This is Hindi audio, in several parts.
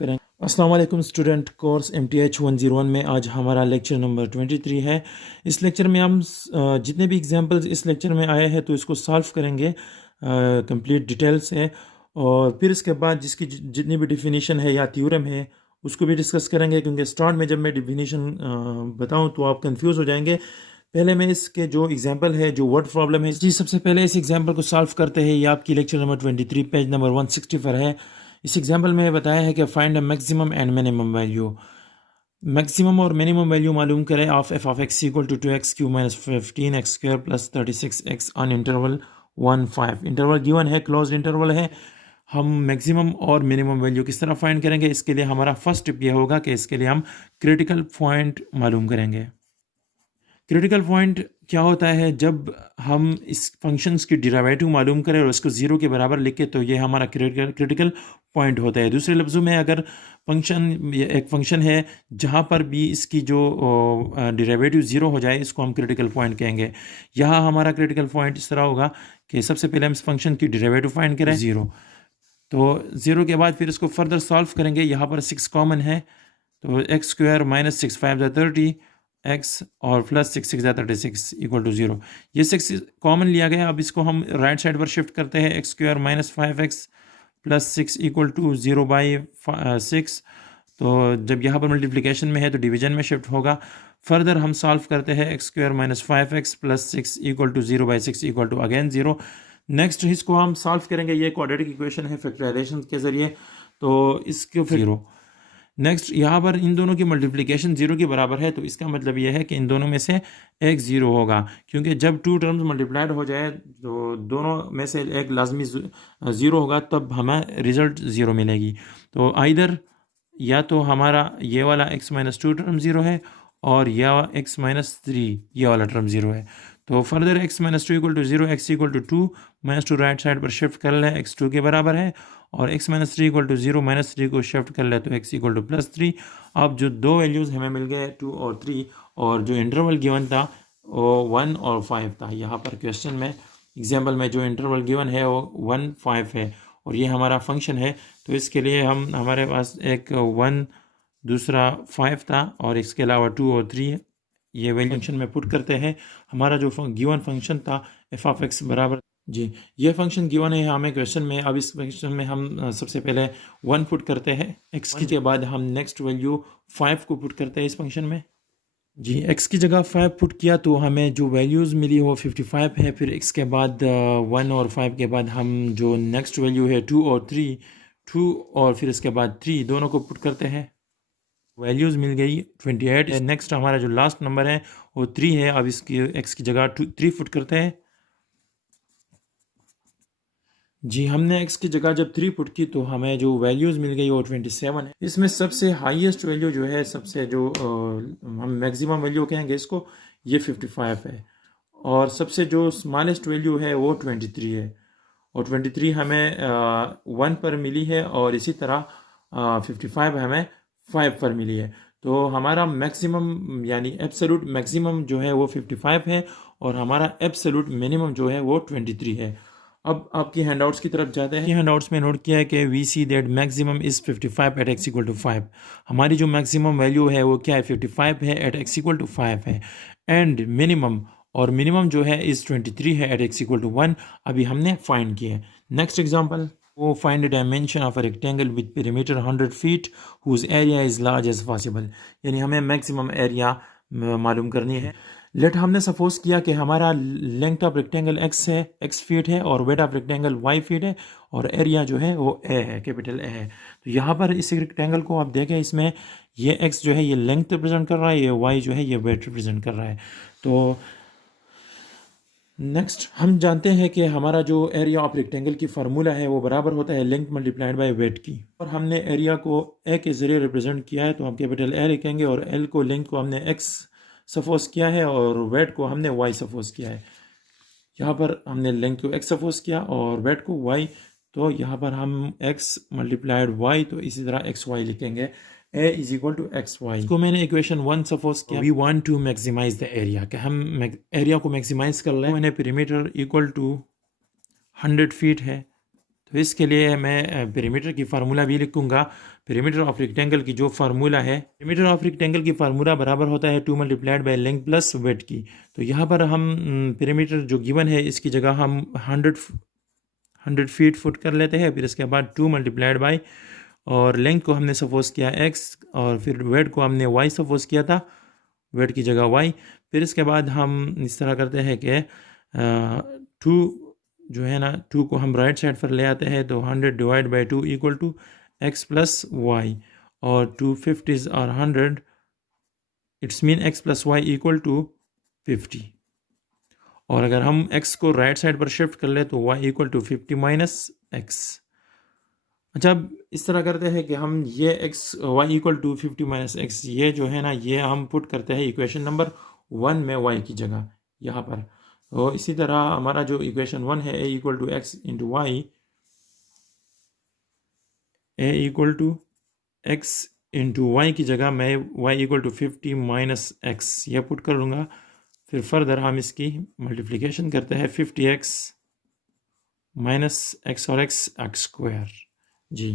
करें। अस्सलाम वालेकुम स्टूडेंट, कोर्स MTH 101 में आज हमारा लेक्चर नंबर 23 है। इस लेक्चर में हम जितने भी एग्जांपल्स इस लेक्चर में आए हैं तो इसको सॉल्व करेंगे कंप्लीट डिटेल से, और फिर इसके बाद जिसकी जितनी भी डिफिनीशन है या थ्योरम है उसको भी डिस्कस करेंगे, क्योंकि स्टार्ट में जब मैं डिफिनीशन बताऊं तो आप कंफ्यूज हो जाएंगे। पहले मैं इसके जो एग्जांपल है, जो वर्ड प्रॉब्लम है जी, सबसे पहले इस एग्जांपल को सॉल्व करते हैं। ये आपकी लेक्चर नंबर 23 पेज नंबर 160 पर है। इस एग्जांपल में बताया है कि find a maximum and minimum value. Maximum और मिनिमम वैल्यू मालूम करें of F of X equal to 2x³ minus 15x² plus 36x on interval 1-5। Interval given है, क्लोज इंटरवल है। हम मैक्सिमम और मिनिमम वैल्यू किस तरह फाइंड करेंगे, इसके लिए हमारा फर्स्ट स्टेप यह होगा कि इसके लिए हम क्रिटिकल पॉइंट मालूम करेंगे। क्रिटिकल पॉइंट क्या होता है, जब हम इस फंक्शंस की डिराइवेटिव मालूम करें और उसको ज़ीरो के बराबर लिखे तो ये हमारा क्रिटिकल पॉइंट होता है। दूसरे लफ्ज़ों में, अगर एक फंक्शन है जहाँ पर भी इसकी जो डिराइवेटिव ज़ीरो हो जाए, इसको हम क्रिटिकल पॉइंट कहेंगे। यहाँ हमारा क्रिटिकल पॉइंट इस तरह होगा कि सबसे पहले हम इस फंक्शन की डिराइवेटिव फाइंड करें ज़ीरो, तो ज़ीरो के बाद फिर इसको फर्दर सॉल्व करेंगे। यहाँ पर 6 कॉमन है, तो x² माइनस 6 5 30 x और प्लस 6 6 36 इक्वल टू 0। ये 6 कॉमन लिया गया। अब इसको हम राइट साइड पर शिफ्ट करते हैं। x² minus 5x plus 6 equal to 0/6। तो जब यहाँ पर मल्टीप्लिकेशन में है तो डिवीजन में शिफ्ट होगा। फर्दर हम सॉल्व करते हैं। x² minus 5x plus 6 equal to 0/6 equal to again 0। Next इसको हम सॉल्व करेंगे। ये क्वाड्रेटिक इक्वेशन है फैक्टराइजेशन के ज़रिए, तो इसको फिर 0। नेक्स्ट यहाँ पर इन दोनों की मल्टीप्लिकेशन 0 के बराबर है, तो इसका मतलब यह है कि इन दोनों में से एक 0 होगा, क्योंकि जब टू टर्म्स मल्टीप्लाइड हो जाए तो दोनों में से एक लाजमी 0 होगा, तब हमें रिजल्ट 0 मिलेगी। तो आइदर या तो हमारा ये वाला x माइनस 2 टर्म 0 है और या x माइनस 3 ये वाला टर्म 0 है। तो further x minus 2 equal to 0, x equal to 2 minus 2 right side पर शिफ्ट कर ले, x 2 के बराबर है, और x minus 3 equal to 0 minus 3 को शिफ्ट कर ले तो x इक्वल टू प्लस 3। अब जो दो वैल्यूज़ हमें मिल गए 2 और 3, और जो इंटरवल गिवन था वो 1 और 5 था। यहाँ पर क्वेश्चन में एग्जाम्पल में जो इंटरवल गिवन है वो 1-5 है, और ये हमारा फंक्शन है। तो इसके लिए हमारे पास एक 1 दूसरा 5 था, और इसके अलावा 2 और 3 ये वैल्यू फंक्शन में पुट करते हैं। हमारा जो गिवन फंक्शन था एफ ऑफ एक्स बराबर जी, ये फंक्शन गिवन है हमें क्वेश्चन में। अब इस क्वेश्चन में हम सबसे पहले 1 पुट करते हैं x की, के बाद हम नेक्स्ट वैल्यू 5 को पुट करते हैं इस फंक्शन में जी। x की जगह 5 पुट किया तो हमें जो वैल्यूज़ मिली वो 55 है। फिर x के बाद 1 और 5 के बाद हम जो नेक्स्ट वैल्यू है 2 और 3, 2 और फिर इसके बाद 3 दोनों को पुट करते हैं, वैल्यूज़ मिल गई 28 है। नेक्स्ट हमारा जो लास्ट नंबर है वो 3 है। अब इसकी x की जगह 3 पुट करते हैं जी। हमने x की जगह जब 3 पुट की तो हमें जो वैल्यूज़ मिल गई वो 27 है। इसमें सबसे हाईएस्ट वैल्यू जो है, सबसे जो हम मैक्सिमम वैल्यू कहेंगे इसको, ये 55 है, और सबसे जो स्मॉलेस्ट वैल्यू है वो 23 है, और 23 हमें 1 पर मिली है, और इसी तरह 55 हमें 5 पर मिली है। तो हमारा मैक्सिमम यानी एब्सोल्यूट मैक्सिमम जो है वो 55 है, और हमारा एब्सोल्यूट मिनिमम जो है वो 23 है। अब आपकी हैंडआउट्स की तरफ जाते हैं। हैंडआउट्स में नोट किया है कि we see that maximum is 55 at x equal to 5। हमारी जो मैक्सिमम वैल्यू है वो क्या है, 55 है, एट x इक्वल टू 5 है। एंड मिनिमम, और मिनिमम जो है इज़ 23 है, एट x इक्वल टू 1। अभी हमने फाइंड किया है। नेक्स्ट एग्जाम्पल, वो find the dimension of a rectangle with perimeter 100 feet whose area is large as possible. यानी हमें मैक्सिमम एरिया मालूम करनी है। लेट हमने सपोज किया कि हमारा लेंथ ऑफ रेक्टेंगल x है, x फीट है, और weight of rectangle y feet है, और एरिया जो है वो a है, कैपिटल A है। तो यहाँ पर इस रेक्टेंगल को आप देखें, इसमें ये x जो है ये लेंथ रिप्रेजेंट कर रहा है, ये y जो है ये वेट रिप्रेजेंट कर रहा है। तो नेक्स्ट हम जानते हैं कि हमारा जो एरिया ऑफ रेक्टेंगल की फार्मूला है वो बराबर होता है लेंथ मल्टीप्लाइड बाय वेट की, और हमने एरिया को a के ज़रिए रिप्रेजेंट किया है, तो हम कैपिटल A लिखेंगे, और l को, लेंथ को हमने x सपोज किया है, और वेट को हमने y सपोज किया है। यहाँ पर हमने लेंथ को x सपोज किया और वेट को y, तो यहाँ पर हम x मल्टीप्लाइड y, तो इसी तरह xy लिखेंगे, a is equal to x y. इसको मैंने इक्वेशन 1 सपोज किया। We want to maximize the area, कि हम एरिया को मैक्सिमाइज कर लें। मैंने पेरीमीटर इक्वल टू 100 फीट है, तो इसके लिए मैं पेरीमीटर की फार्मूला भी लिखूंगा। पेरीमीटर ऑफ रेक्टेंगल की जो फार्मूला है, पेरीमीटर ऑफ रेक्टेंगल की फार्मूला बराबर होता है 2 multiplied by length plus weight की। तो यहाँ पर हम पेरीमीटर जो गिवन है इसकी जगह हम 100 फीट फुट कर लेते हैं। फिर इसके बाद 2 मल्टीप्लाइड बाई, और लेंथ को हमने सपोज किया x, और फिर वेट को हमने y सपोज किया था, वेट की जगह y। फिर इसके बाद हम इस तरह करते हैं कि 2 जो है ना, 2 को हम राइट साइड पर ले आते हैं, तो 100 divide by 2 equal to x plus y, और 250 और 100 it's mean x plus y equal to 50। और अगर हम x को राइट साइड पर शिफ्ट कर ले तो y equal to 50 minus x। अच्छा, अब इस तरह करते हैं कि हम ये x y equal to 50 minus x, ये जो है ना, ये हम पुट करते हैं इक्वेशन नंबर 1 में y की जगह यहाँ पर। तो इसी तरह हमारा जो इक्वेशन 1 है, a equal to x into y, a equal to x into y की जगह मैं y equal to 50 minus x यह पुट कर लूँगा। फिर फर्दर हम इसकी मल्टीप्लिकेशन करते हैं, 50x माइनस एक्स और एक्स स्क्वायर। जी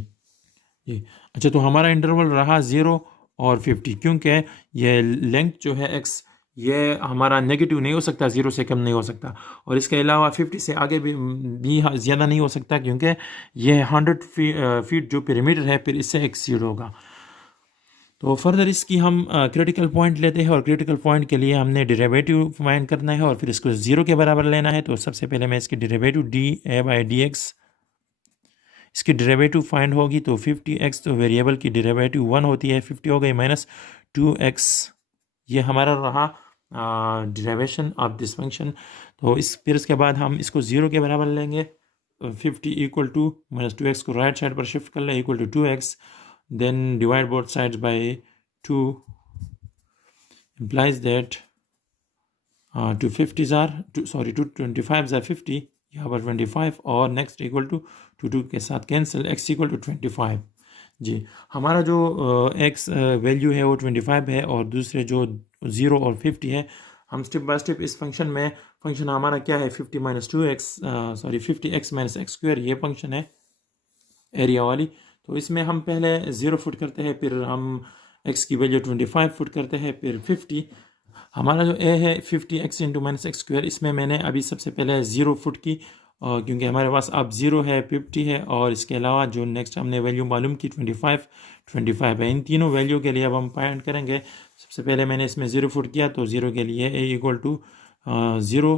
जी। अच्छा, तो हमारा इंटरवल रहा 0 और 50, क्योंकि ये लेंथ जो है x, ये हमारा नेगेटिव नहीं हो सकता, 0 से कम नहीं हो सकता, और इसके अलावा 50 से आगे भी ज़्यादा नहीं हो सकता, क्योंकि ये 100 फीट जो पेरीमीटर है फिर इससे एक्सीड होगा। तो फर्दर इसकी हम क्रिटिकल पॉइंट लेते हैं, और क्रिटिकल पॉइंट के लिए हमने डेरिवेटिव फाइंड करना है और फिर इसको 0 के बराबर लेना है। तो सबसे पहले मैं इसकी डेरिवेटिव dA/dx, इसकी डेरिवेटिव फाइंड होगी। तो 50x, तो वेरिएबल की डेरिवेटिव 1 होती है, 50 हो गई माइनस 2x, ये हमारा रहा डेरिवेशन ऑफ दिस फंक्शन। तो फिर इसके बाद हम इसको 0 के बराबर लेंगे। 50 इक्वल टू माइनस 2x को राइट साइड पर शिफ्ट कर लें, equal to 2x, then divide both sides by 2, implies that 250s are 225s are 50, यहाँ पर 25, और नेक्स्ट इक्वल टू 2 के साथ कैंसिल, x इक्वल टू 25। जी, हमारा जो x वैल्यू है वो 25 है, और दूसरे जो 0 और 50 है, हम स्टेप बाय स्टेप इस फंक्शन में, फंक्शन हमारा क्या है, 50 minus 2x 50x minus x square, ये फंक्शन है एरिया वाली। तो इसमें हम पहले 0 फुट करते हैं, फिर हम x की वैल्यू 25 फुट करते हैं, फिर 50। हमारा जो a है 50x into minus x square, इसमें मैंने अभी सबसे पहले 0 फुट की, क्योंकि हमारे पास अब 0 है, 50 है, और इसके अलावा जो नेक्स्ट हमने वैल्यू मालूम की 25 है। इन तीनों वैल्यू के लिए अब हम फाइंड करेंगे। सबसे पहले मैंने इसमें 0 फुट किया, तो 0 के लिए a इक्वल टू 0,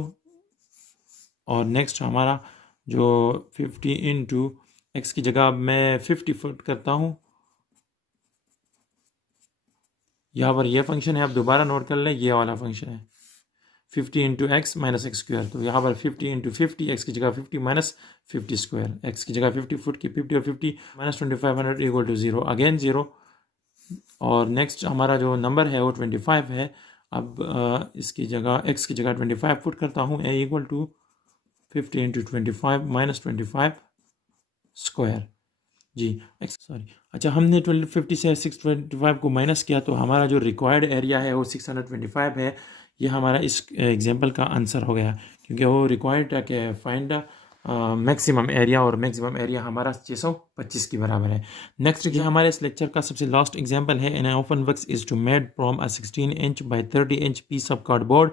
और नेक्स्ट हमारा जो 50 इंटू x की जगह मैं 50 फुट करता हूँ। यहाँ पर यह फंक्शन है, आप दोबारा नोट कर लें, ये वाला फंक्शन है 50 into x minus x square. तो यहाँ पर 50 इंटू 50, एक्स की जगह 50 माइनस 50 स्क्वायर, एक्स की जगह 50 फुट की, 50 और 50 माइनस 2500 इक्वल टू 0, अगेन 0, और नेक्स्ट हमारा जो नंबर है वो 25 है। अब इसकी जगह एक्स की जगह 25 फुट करता हूँ, a equal to 50 into 25 minus 25 square. जी, अच्छा, हमने 1250 से 625 को माइनस किया, तो हमारा जो रिक्वायर्ड एरिया है वो 625 है। ये हमारा इस एग्जांपल का आंसर हो गया, क्योंकि वो रिक्वायर्ड है कि फाइंड मैक्सिमम एरिया, और मैक्सिमम एरिया हमारा 625 के बराबर है। नेक्स्ट जो हमारे इस लेक्चर का सबसे लास्ट एग्जांपल है, an open works is to made from a 16 inch by 30 inch piece of cardboard.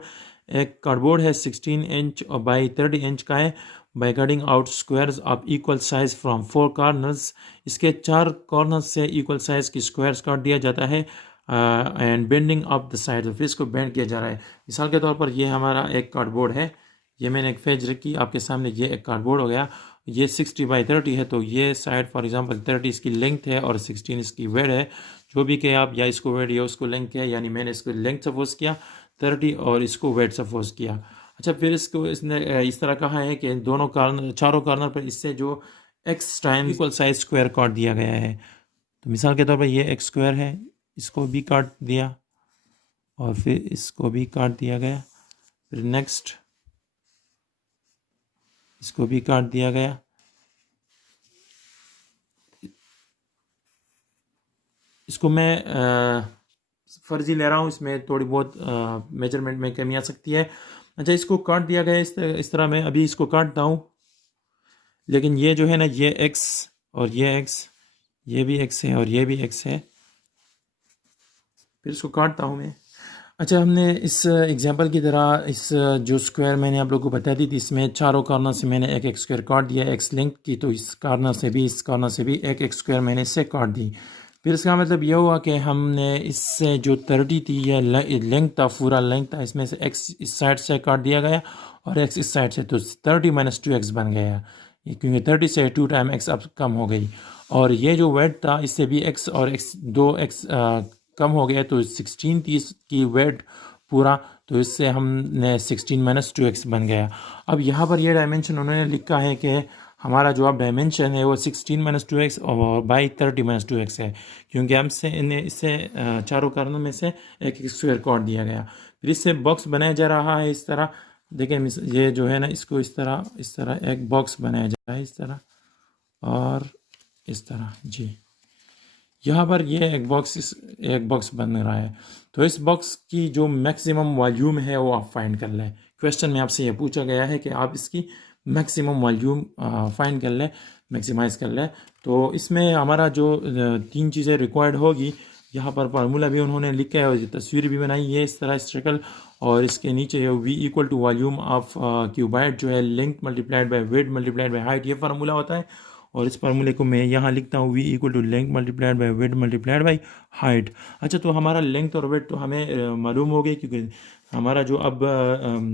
एक कार्डबोर्ड है 16 इंच और बाई 30 इंच का है, by cutting out squares of equal size from 4 corners. इसके 4 कॉर्नर्स से इक्वल साइज की स्क्वायर्स काट दिया जाता है, and bending of the side, फिर इसको बेंड किया जा रहा है। मिसाल के तौर पर ये हमारा एक कार्डबोर्ड है, ये मैंने एक पेज रखी आपके सामने, ये एक कार्डबोर्ड हो गया, ये 60 बाई 30 है, तो ये साइड फॉर एग्जांपल 30 इसकी लेंथ है और 16 इसकी वेड है। जो भी कहे आप, या इसको वेड या उसको लेंथ है, यानी मैंने इसको लेंथ सपोज किया 30 और इसको वेड सपोज किया। अच्छा, फिर इसने इस तरह कहा है कि दोनों कॉर्नर, चारों कॉर्नर पर इससे जो x time equal size square काट दिया गया है। तो मिसाल के तौर पर ये x स्क्वायर है, इसको भी काट दिया, और फिर इसको भी काट दिया गया, फिर नेक्स्ट इसको भी काट दिया गया। इसको मैं फर्जी ले रहा हूँ, इसमें थोड़ी बहुत मेजरमेंट में कमी आ सकती है। अच्छा, इसको काट दिया गया इस तरह मैं अभी इसको काटता हूँ, लेकिन ये जो है ना, ये x और ये x, ये भी x है और ये भी x है। फिर इसको काटता हूँ मैं। अच्छा, हमने इस एग्जांपल की तरह इस जो स्क्वायर मैंने आप लोगों को बता दी थी, इसमें चारों कॉर्नर से मैंने एक एक स्क्वायर काट दिया एक्स लेंथ की, तो इस कॉर्नर से भी, इस कॉर्नर से भी एक एक स्क्वायर मैंने इससे काट दी। फिर इसका मतलब यह हुआ कि हमने इससे जो 30 थी, यह लेंथ था, पूरा लेंथ था, इसमें से एक्स इस साइड से काट दिया गया और एक्स इस साइड से, तो 30 माइनस 2x बन गया। ये क्योंकि 30 से 2 टाइम एक्स अब कम हो गई। और ये जो वेट था, इससे भी एक्स और एक्स 2x कम हो गया, तो 16 थी की वेट पूरा, तो इससे हमने 16 माइनस 2x बन गया। अब यहाँ पर ये डायमेंशन उन्होंने लिखा है कि हमारा जो अब डायमेंशन है वो 16 माइनस 2x और बाई 30 माइनस 2x है, क्योंकि हमसे इन्हें इससे चारों कारणों में से एक एक स्क्वायर काट दिया गया। फिर इससे बॉक्स बनाया जा रहा है इस तरह। देखिए ये जो है ना, इसको इस तरह एक बॉक्स बनाया जा रहा है, इस तरह और इस तरह जी। यहाँ पर ये एक बॉक्स बन रहा है। तो इस बॉक्स की जो मैक्सिमम वॉल्यूम है वो आप फाइंड कर लें। क्वेश्चन में आपसे ये पूछा गया है कि आप इसकी मैक्सिमम वॉल्यूम फाइंड कर लें, मैक्सिमाइज कर लें। तो इसमें हमारा जो 3 चीज़ें रिक्वायर्ड होगी, यहाँ पर फार्मूला भी उन्होंने लिखा है और तस्वीर भी बनाई है इस तरह स्ट्रकल, और इसके नीचे V equal to volume of cuboid जो है length multiplied by weight multiplied by height, ये फार्मूला होता है। और इस फार्मूले को मैं यहाँ लिखता हूँ V equal to length multiplied by weight multiplied by height. अच्छा, तो हमारा लेंथ और वेट तो हमें मालूम हो गई, क्योंकि हमारा जो अब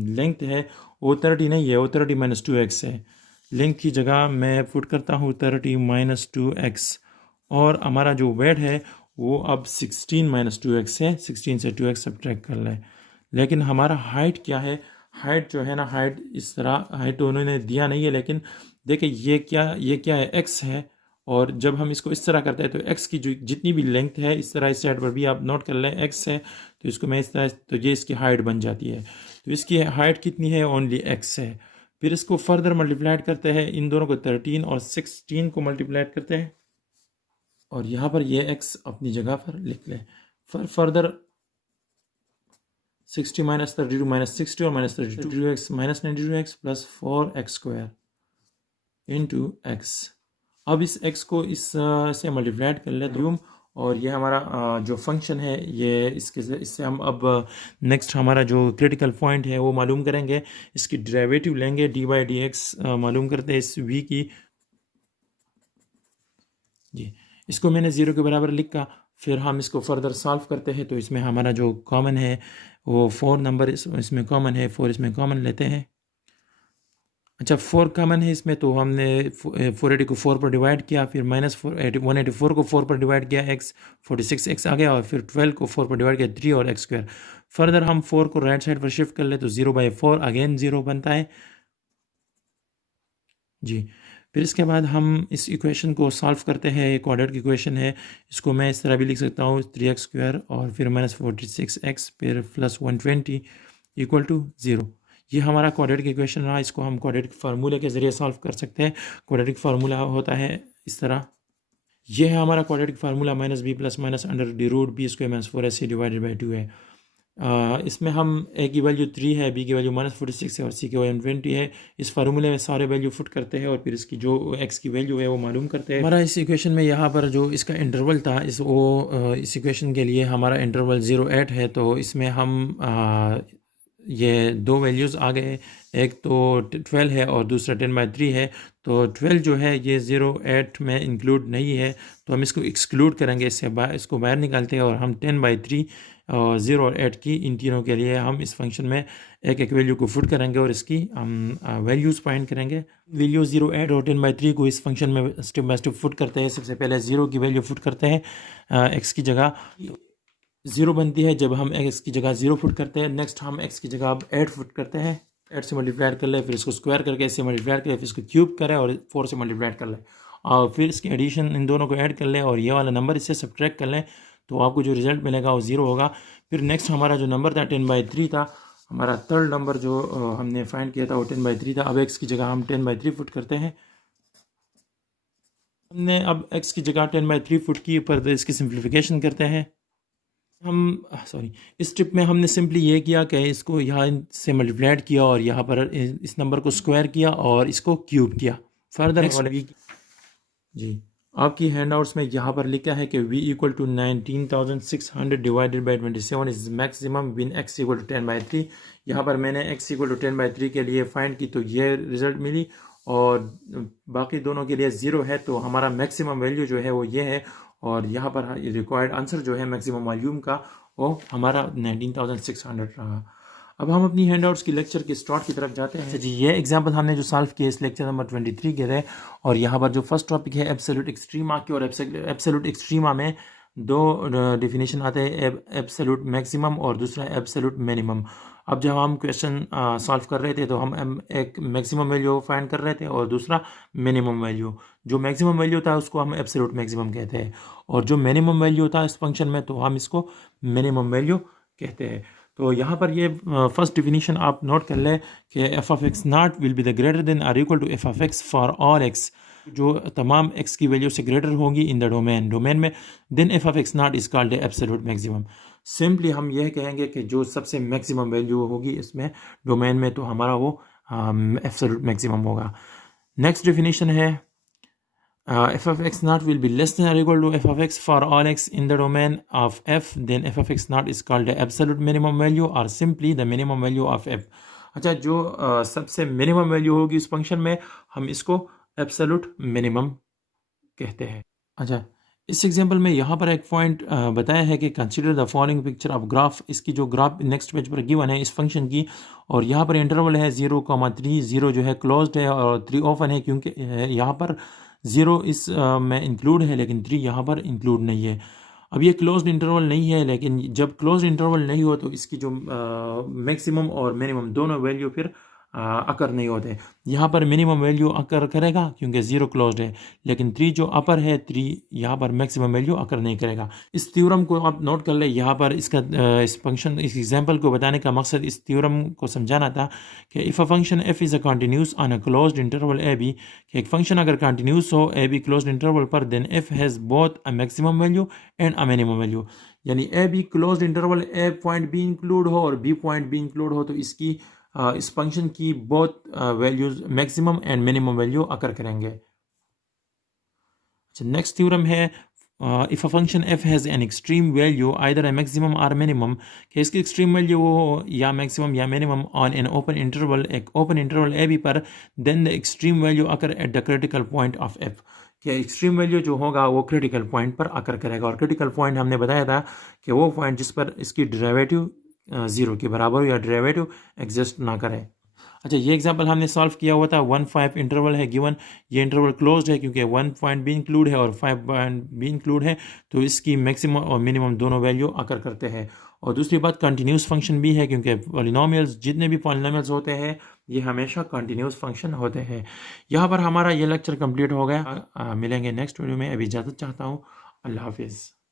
लेंथ है वो 30 नहीं है, वो 30 माइनस 2x है। लेंथ की जगह मैं पुट करता हूँ 30 माइनस 2x, और हमारा जो वेट है वो अब 16 माइनस 2x है। 16 से 2x सब्ट्रैक्ट कर लें। लेकिन हमारा हाइट क्या है? हाइट जो है ना, हाइट इस तरह, हाइट उन्होंने दिया नहीं है, लेकिन देखिए ये क्या है, x है। और जब हम इसको इस तरह करते हैं तो x की जो जितनी भी लेंथ है, इस तरह इस साइड पर भी आप नोट कर लें x है, तो इसको मैं इस तरह, तो ये इसकी हाइट बन जाती है। तो इसकी हाइट कितनी है? ओनली x है। फिर इसको फर्दर मल्टीप्लाइड करते हैं, इन दोनों को 13 और 16 को मल्टीप्लाइड करते हैं, और यहाँ पर ये x अपनी जगह पर लिख लें। फर्दर 60 माइनस 32 माइनस 60 और minus 32x minus 92x plus 4x square into x। अब इस x को इस से मल्टीप्लाइड कर लेते हैं, और ये हमारा जो फंक्शन है, ये इससे हम अब नेक्स्ट हमारा जो क्रिटिकल पॉइंट है वो मालूम करेंगे। इसकी डेरिवेटिव लेंगे, डी बाई डी एक्स मालूम करते हैं इस v की जी। इसको मैंने 0 के बराबर लिखा। फिर हम इसको फर्दर सॉल्व करते हैं, तो इसमें हमारा जो कॉमन है वो 4 नंबर इसमें कॉमन है, 4 इसमें कॉमन लेते हैं। अच्छा, 4 कॉमन है इसमें, तो हमने 480 को 4 पर डिवाइड किया, फिर माइनस 184 को 4 पर डिवाइड किया, x 46 x आ गया, और फिर 12 को 4 पर डिवाइड किया 3 और x स्क्वायर। फर्दर हम 4 को राइट साइड पर शिफ्ट कर ले, तो 0/4 अगेन 0 बनता है जी। फिर इसके बाद हम इस इक्वेशन को सॉल्व करते हैं। एक ऑर्डर की इक्वेशन है, इसको मैं इस तरह भी लिख सकता हूँ, 3x स्क्वायर और फिर माइनस 46x फिर प्लस 120 इक्वल टू 0। ये हमारा क्वाड्रेटिक इक्वेशन रहा। इसको हम क्वाड्रेटिक फार्मूले के ज़रिए सॉल्व कर सकते हैं। क्वाड्रेटिक फार्मूला होता है इस तरह, ये है हमारा quadratic formula, minus b plus minus under the root b square minus 4ac divided by 2 है। इसमें हम a की वैल्यू 3 है, b की वैल्यू -46 है और c की वैल्यू 20 है। इस फार्मूले में सारे वैल्यू फुट करते हैं और फिर इसकी जो x की वैल्यू है वो मालूम करते हैं। हमारा इस इक्वेशन में यहाँ पर जो इसका इंटरवल था, इस इक्वेशन के लिए हमारा इंटरवल 0-8 है। तो इसमें हम ये दो वैल्यूज़ आ गए, एक तो 12 है और दूसरा 10/3 है। तो 12 जो है ये 0-8 में इंक्लूड नहीं है, तो हम इसको एक्सक्लूड करेंगे, इसको बाहर निकालते हैं, और हम 10/3 और 0 और 8 की, इन तीनों के लिए हम इस फंक्शन में एक एक वैल्यू को फुट करेंगे और इसकी हम वैल्यूज़ फाइंड करेंगे। वैल्यू 0, 8 और 10/3 को इस फंक्शन में स्टेप बाय स्टेप फुट करते हैं। सबसे पहले 0 की वैल्यू फुट करते हैं x की जगह, 0 बनती है जब हम x की जगह 0 फुट करते हैं। नेक्स्ट हम x की जगह अब 8 फुट करते हैं, 8 से मल्टीप्लाइड कर ले, फिर इसको स्क्वायर करके इससे मल्टीप्लाइड करें, फिर इसको क्यूब करें और 4 से मल्टीप्लाइड कर लें, और फिर इसकी एडिशन इन दोनों को ऐड कर लें और ये वाला नंबर इससे सब्ट्रैक्ट कर लें, तो आपको जो रिजल्ट मिलेगा वो 0 होगा। फिर नेक्स्ट हमारा जो नंबर था 10/3 था, हमारा थर्ड नंबर जो हमने फाइंड किया था वो 10/3 था। अब x की जगह हम 10/3 फुट करते हैं। हमने अब x की जगह 10/3 फुट की, ऊपर इसकी सिंप्लीफिकेशन करते हैं इस स्टेप में हमने सिंपली ये किया कि इसको यहाँ से मल्टीप्लाइड किया और यहाँ पर इस नंबर को स्क्वायर किया और इसको क्यूब किया फर्दर जी आपकी हैंडआउट्स में यहाँ पर लिखा है कि v equal to 19,600 divided by 27 is maximum when x equal to 10/3। यहाँ पर मैंने x इक्वल टू 10/3 के लिए फाइंड की तो ये रिजल्ट मिली, और बाकी दोनों के लिए 0 है, तो हमारा मैक्सिमम वैल्यू जो है वो ये है, और यहाँ पर रिक्वायर्ड आंसर जो है मैक्सिमम वॉल्यूम का वो हमारा 19,600 रहा। अब हम अपनी हैंडआउट्स की लेक्चर के स्टार्ट की तरफ जाते हैं। जी ये एग्जांपल हमने जो सॉल्व किया इस लेक्चर नंबर 23 के थे, और यहाँ पर जो फर्स्ट टॉपिक है एब्सोल्यूट एक्सट्रीमा की, और एब्सोल्यूट एक्सट्रीमा में दो डेफिनेशन आते हैं, एब्सोल्यूट मैक्सिमम और दूसरा एब्सोल्यूट मिनिमम। अब जब हम क्वेश्चन सॉल्व कर रहे थे तो हम एक मैक्सिमम वैल्यू फाइंड कर रहे थे और दूसरा मिनिमम वैल्यू। जो मैक्सिमम वैल्यू था उसको हम एब्सोल्यूट मैक्सिमम कहते हैं, और जो मिनिमम वैल्यू था इस फंक्शन में तो हम इसको मिनिमम वैल्यू कहते हैं। तो यहाँ पर ये फर्स्ट डिफिनीशन आप नोट कर लें कि f of x naught will be the greater than or equal to f of x for all x, जो तमाम एक्स की वैल्यू से ग्रेटर होंगी इन द डोमेन में, then f of x naught is called absolute maximum. Simply हम यह कहेंगे कि जो सबसे मैक्सिमम वैल्यू होगी इसमें डोमेन में तो हमारा वो एब्सोल्यूट मैक्सिमम होगा। नेक्स्ट डिफिनीशन है f of x naught will be less than or equal to f of x for all x in the domain of f, then f of x naught is called the absolute minimum value or simply the minimum value of f। अच्छा, जो सबसे मिनिमम वैल्यू होगी इस फंक्शन में हम इसको एब्सोल्यूट मिनिमम कहते हैं। अच्छा, इस एग्जांपल में यहाँ पर एक पॉइंट बताया है कि consider the following picture of graph. इसकी जो ग्राफ नेक्स्ट पेज पर गिवन है इस फंक्शन की, और यहाँ पर इंटरवल है 0,3, 0 जो है क्लोज्ड है और 3 ओपन है, क्योंकि यहाँ पर 0 इस में इंक्लूड है लेकिन 3 यहाँ पर इंक्लूड नहीं है। अब ये क्लोज्ड इंटरवल नहीं है, लेकिन जब क्लोज्ड इंटरवल नहीं हो तो इसकी जो मैक्सिमम और मिनिमम दोनों वैल्यू फिर अकर नहीं होते। यहाँ पर मिनिमम वैल्यू अकर करेगा क्योंकि 0 क्लोज्ड है, लेकिन 3 जो अपर है 3 यहाँ पर मैक्सिमम वैल्यू अकर नहीं करेगा। इस थ्योरम को आप नोट कर ले। यहाँ पर इसका इस फंक्शन इस एग्जांपल को बताने का मकसद इस थ्योरम को समझाना था कि if a function f is a continuous on a closed interval a b, कि एक फंक्शन अगर कंटिन्यूस हो ए बी क्लोज्ड इंटरवल पर, then f has both a maximum value and a minimum value. यानी a b closed interval a point b include हो और बी पॉइंट बी इंक्लूड हो तो इसकी इस फंक्शन की both values maximum and minimum value occur करेंगे। अच्छा, नेक्स्ट थ्योरम है if a function f has an extreme value either a maximum और मिनिमम, कि इसकी एक्सट्रीम वैल्यू वो या मैक्सिमम या minimum on an open interval, एक ओपन इंटरवल ए बी पर, then the extreme value occur at the critical point of f, कि एक्सट्रीम वैल्यू जो होगा वो क्रिटिकल पॉइंट पर अकर करेगा। और क्रिटिकल पॉइंट हमने बताया था कि वो पॉइंट जिस पर इसकी डेरिवेटिव 0 के बराबर हो या डेरिवेटिव एग्जिस्ट ना करे। अच्छा, ये एग्जांपल हमने सॉल्व किया हुआ था। 1-5 इंटरवल है गिवन, ये इंटरवल क्लोज्ड है क्योंकि 1 पॉइंट भी इंक्लूड है और 5 पॉइंट भी इंक्लूड है, तो इसकी मैक्सिमम और मिनिमम दोनों वैल्यू अकर करते हैं। और दूसरी बात कंटिन्यूस फंक्शन भी है क्योंकि पॉलिनोमियल्स, जितने भी पॉलिनोमियल्स होते हैं ये हमेशा कंटिन्यूस फंक्शन होते हैं। यहाँ पर हमारा ये लेक्चर कंप्लीट हो गया। मिलेंगे नेक्स्ट वीडियो में। अभी इजाज़त चाहता हूँ। अल्लाह हाफिज़।